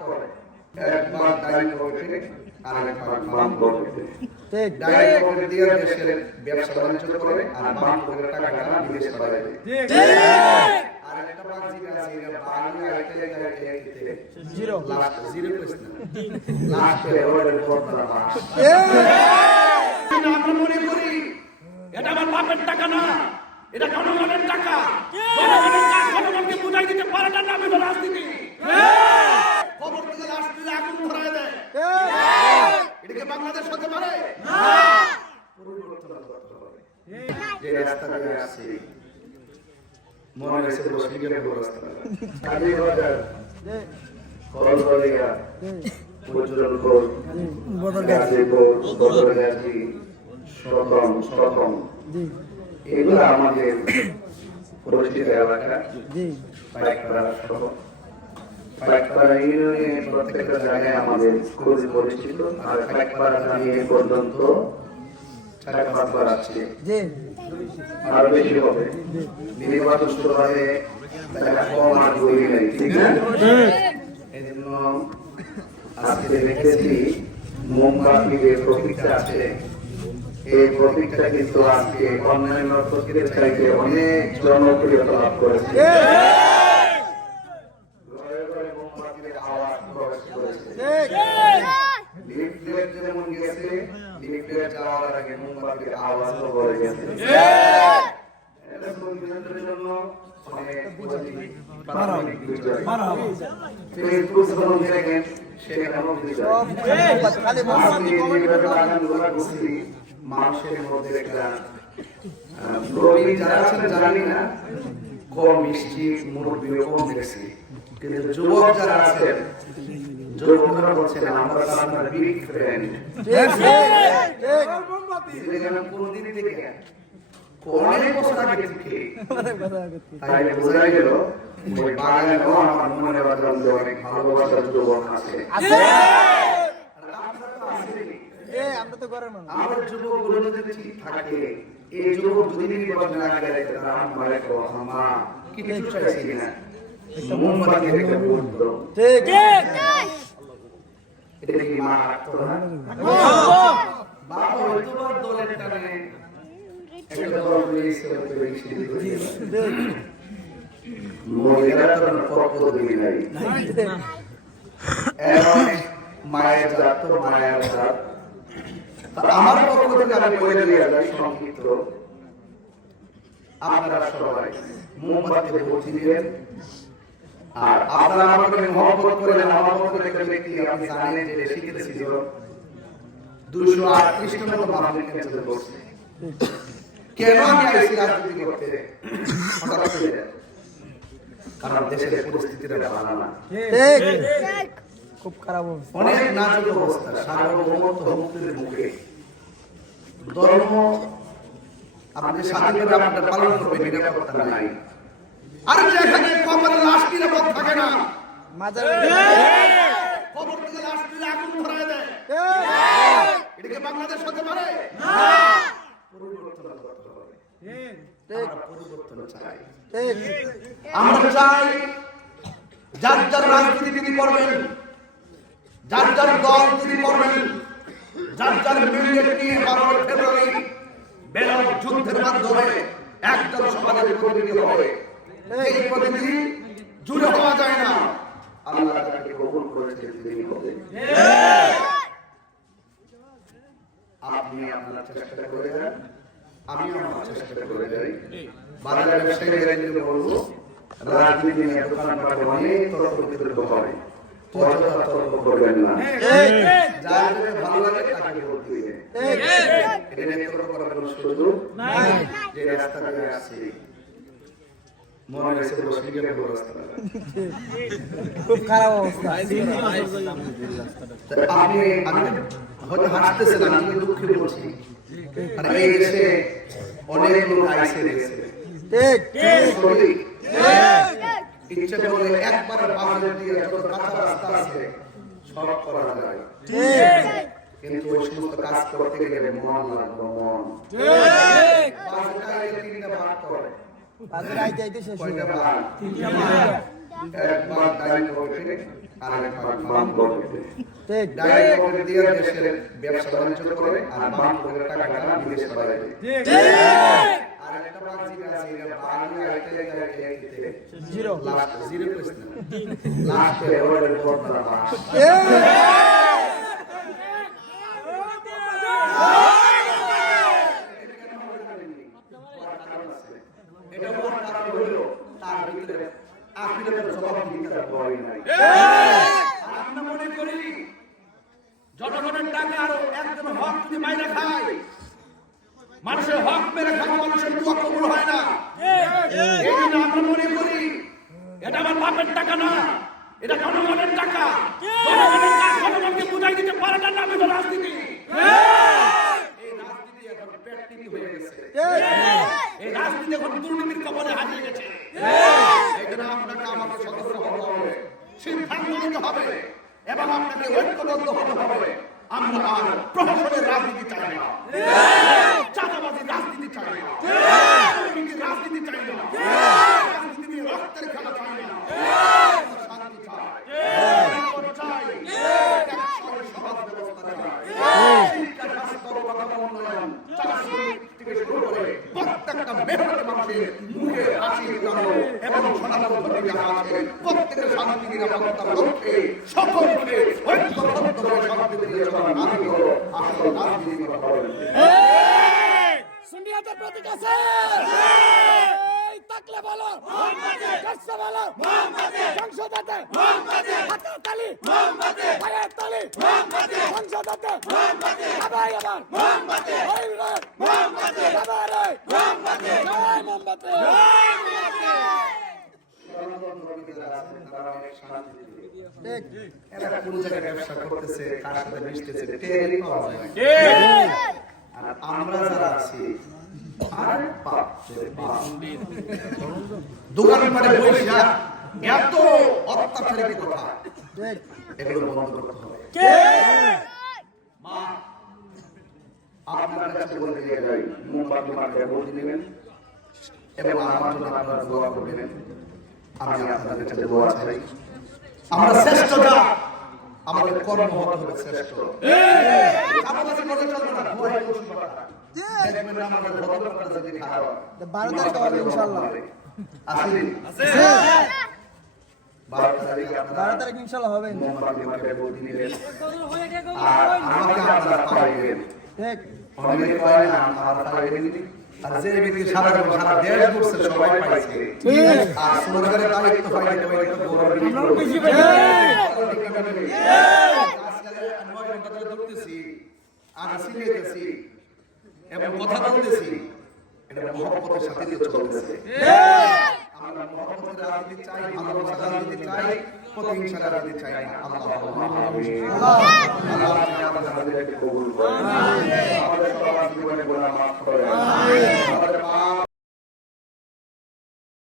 করে, একবার ডাইন পকেটে আর একবার বাম পকেটে। ঠিক, ডাইন পকেটে দিয়ে দেশের ব্যবসা বাণিজ্য করে আর বাম পকেটে টাকাটা বিদেশে পাঠায়। ঠিক, আর একটা ভাগ যেটা আছে এটা বাঙালি আইতে জিরো লাস্ট জিরো কোয়েশ্চেন লাস্টে ওর ফর্মুলা পাস। আমরা মনে করি এটা আমার বাপের টাকা না, এটা জনগণের টাকা। জনগণের কাজ জনগণকে বুঝাই দিতে পারে না, নামে তো রাজনীতি। খবর দিলে লাশ দিলে আগুন ধরায় দেয়। এটাকে বাংলাদেশ হতে পারে না। পরিবর্তন করতে হবে। যে রাস্তা দিয়ে আসছে মনে হয়েছে বসিকের রাস্তা কালীবাজার কলকাতা উজ্জ্বলপুর গাজীপুর বদরগাজী সতম এগুলো আমাদের পরিচিত এলাকা। পাইকপাড়া সহ পাইকপাড়া ইউনিয়নের প্রত্যেকটা জায়গায় আমাদের খুবই পরিচিত। আর পাইকপাড়া আমি এই পর্যন্ত 4-5 বার আসছি, আরো বেশি হবে। নির্বাচন শুরু হবে কম আর বই নেই, ঠিক না? এই জন্য আজকে দেখেছি মোমবাতি যে প্রতীকটা আছে, এই প্রতীকটা কিন্তু আজকে অন্যান্য প্রতীকের চাইতে অনেক জনপ্রিয়তা লাভ করেছে। ঘরে ঘরে মোমবাতির আওয়াজ প্রবেশ করেছে। লিফলেট যেমন গেছে, লিফলেট যাওয়ার আগে মোমবাতির আওয়াজও বলে গেছে। এটা সংবিধানের জন্য অনেক প্রাথমিক বিষয়। ফেসবুক যখন দেখেন সেখানেও বিষয়। মানুষের মধ্যে একটা প্রবীণ যারা আছেন জানি না, কম মিষ্টি মুরব্বী কম বেশি, কিন্তু যুবক যারা আছেন যুবকরা বলছেন আমরা আপনার বিগ ফ্রেন্ড। কোন দিন থেকে অনেক বছর আগে থেকে তাই বোঝা গেল ওই বাগানেও আমার মনে বাজার অনেক ভালোবাসার যুবক আছে। আমরা তো ঘরের মানুষ, আমাদের যুবকগুলো যদি ঠিক থাকে, এই যুবক যদি নির্বাচনে আগে যাইতে আমরা মা কিছু চাইছি না, মোমবাতি রেখে ভোট দাও। ঠিক ঠিক, এটা কি মা রাখতো না? বাবা হয়তো দলের টানে একটা দল রয়েছে, হয়তো বেশি মহিলারা তো পক্ষ দিবি নাই। মায়ের জাত তো মায়ের জাত। আমার পক্ষ থেকে আমি বলে দিয়ে যাই সংক্ষিপ্ত, আপনারা সবাই মোমবাতিতে ভোট দিবেন। আর আপনারা আমাকে মহব্বত করেন। আমার মতো একটা ব্যক্তি আপনি জানেন যে শিক্ষিত ছিল 238 মতো মানুষ ক্যান্সার করছে। কেন আমি আইসি রাজনীতি করতে? হঠাৎ করে কারণ দেশের পরিস্থিতিটা ভালো না। ঠিক, খুব খারাপ অবস্থা, অনেক নাজুক অবস্থা। সার্বভৌমত্ব হুমকির মুখে। ধর্ম আপনি স্বাধীনভাবে আপনার পালন করবেন, নিরাপত্তা নাই। আর যেখানে কবরের লাশ নিরাপদ থাকে না, কবর থেকে লাশ তুলে আগুন ধরায় দেয়, এটা কি বাংলাদেশ হতে পারে না? পরিবর্তন করতে হবে। আমরা পরিবর্তন চাই। আমরা চাই যার যার রাজনীতি তিনি করবেন, যার যার দল তিনি করবেন, যার যার ম্যান্ডেট নিয়ে 12 ফেব্রুয়ারি বেলন যুদ্ধের মাধ্যমে একজন সমাজের প্রতিনিধি হবে। এই প্রতিনিধি জুড়ে হওয়া যায় না, আল্লাহ তাকে কবুল করেছেন তিনি হবে। আপনি আপনার চেষ্টা করে যান, আমি আমার চেষ্টা করে যাই। বাজারের ব্যবসায়ীদের বলবো রাজনীতি নিয়ে দোকানপাটে অনেক তর্ক বিতর্ক হয়, অযথা তর্ক করবেন না। যার ভালো লাগে তাকে ভোট দিবেন। এটা তর্ক করার কোনো সুযোগ নাই। যে রাস্তা দিয়ে আসছি মনে হয়েছে বসিকের রাস্তা, খুব খারাপ অবস্থা। আপনি হয়তো হাসতেছেন, আমি দুঃখে বলছি। আর এই দেশে অনেক লোক আইসে গেছে, ঠিক ঠিক, ইচ্ছা করলে একবার পাহাড়ে দিয়ে যত কাঁচা রাস্তা আছে সব করা যায়, ঠিক। কিন্তু ওই সমস্ত কাজ করতে গেলে মন লাগবে, মন। ঠিক, বাজারে আইলে 3টা ভাগ করে, বাজারে আইতে শেষ হয়ে যাবে 3টা ভাগ। একবার ডাইন পকেটে আরেক ভাগ বাম পকেটে। ডাইন পকেট দিয়ে দেশের ব্যবসা বাণিজ্য করে আর বাম পকেটের টাকাটা বিদেশে পাঠায় দেয়। আরেকটা ভাগ যেটা আছে এটা বাড়ি আইতে জিরো লাস্ট জিরো প্রশ্ন লাস্টে ওরের বড়টা লাস্ট এটা বড় কারণ হলো তার ভিতরে আখিরাতের জবাব দিতে পারে নাই। আমরা মনে করি জনগণের টাকা আর একজন হক যদি মাইরা খায়, মানুষের হক মেরে খাওয়া মানুষের দোয়া কবুল হয় না। এই জন্য আমরা মনে করি এটা আমার বাপের টাকা না, এটা জনগণের টাকা। জনগণের কাজ জনগণকে বুঝাই দিতে পারে না, নামে তো রাজনীতি। এই রাজনীতি এখন পেটনীতি হয়ে গেছে, এই রাজনীতি এখন দুর্নীতির কবলে হারিয়ে গেছে। এই জন্য আপনাকে আমাকে সদস্য হতে হবে, সিদ্ধান্ত নিতে হবে এবং আপনাকে ঐক্যবদ্ধ হতে হবে। আমরা আর প্রহসনের রাজনীতি চাই না, চাঁদাবাজির রাজনীতি চাই না, দুর্নীতির রাজনীতি চাই না, রাজনীতি নিয়ে রক্তের খেলা চাই না। শান্তি চাই, নিরাপদ চাই, টেকসই সমাজ ব্যবস্থা চাই, শিক্ষা, স্বাস্থ্য, অবকাঠামো উন্নয়ন, চাষবাস থেকে শুরু করে প্রত্যেকটা মেহনতি মানুষের মুখে হাসি ফুটানো এবং সনাতন ধর্মীয় আছে প্রত্যেকের শান্তি নিরাপত্তার লক্ষ্যে সকলকে ঐক্যবদ্ধ হয়ে শান্তি দিয়ে চলার নামই হলো আসল রাজনীতি করা হবে। সুন্নিয়াতের প্রতীক আছে, এই তাকলে বলো কাছে বলো সংসদাতে হাতের তালি পায়ের তালি সংসদাতে সবাই আবার ওই রে সবাই রে জয় মোমবাতি। এরা কোন জায়গায় ব্যবসা করতেছে, কার সাথে মিশতেছে টেরই পাওয়া যায় না। আর আমরা যারা আছি আর বাপ রে বাপ, দোকানপাটে বসে এত অত্যাচারের কথা, এগুলো বন্ধ করতে হবে। মা, আপনার কাছে বলতে যাই, মোমবাতি মাথায় ভোট দিবেন এবং আমার জন্য আপনারা দোয়া করবেন। আমি আপনাদের কাছে দোয়া চাই, আমরা শ্রেষ্ঠ যা, আমাদের কর্ম হতে হবে শ্রেষ্ঠ। চাপাবাজি করে চলবে না, দোয়াই করতে পারা। দেখবেন আমাদের ভদ্রতা যদি খারাপ 12 তারিখ হবে ইনশাআল্লাহ। আসেন আছে 12 তারিখ ইনশাআল্লাহ হবে। মোমবাতি মাথায় ভোট দিবেন আর আমাকে আপনারা পাইবেন। ঠিক অনেকে পায় না, আর পাইবেন। আর যে ব্যক্তি সারা দেশ ঘুরছে সবাই পাইছে, আর সরকারের দায়িত্ব পাইলে তো এটা গৌরবের বিষয়। আজকাল আমি কথা ধরতেছি আর সিলেটেছি এবং কথা বলতেছি, এটা মহব্বতের সাথে দিয়ে চলতেছে। আমরা মহব্বতের রাজনীতি চাই, ভালোবাসার রাজনীতি চাই, প্রতিহিংসার রাজনীতি চাই না। আল্লাহুম্মা আমিন। আল্লাহ আমাদের রাজনীতিকে কবুল করুন, আমাদের সবার জীবনে গুনাহ মাফ করেন।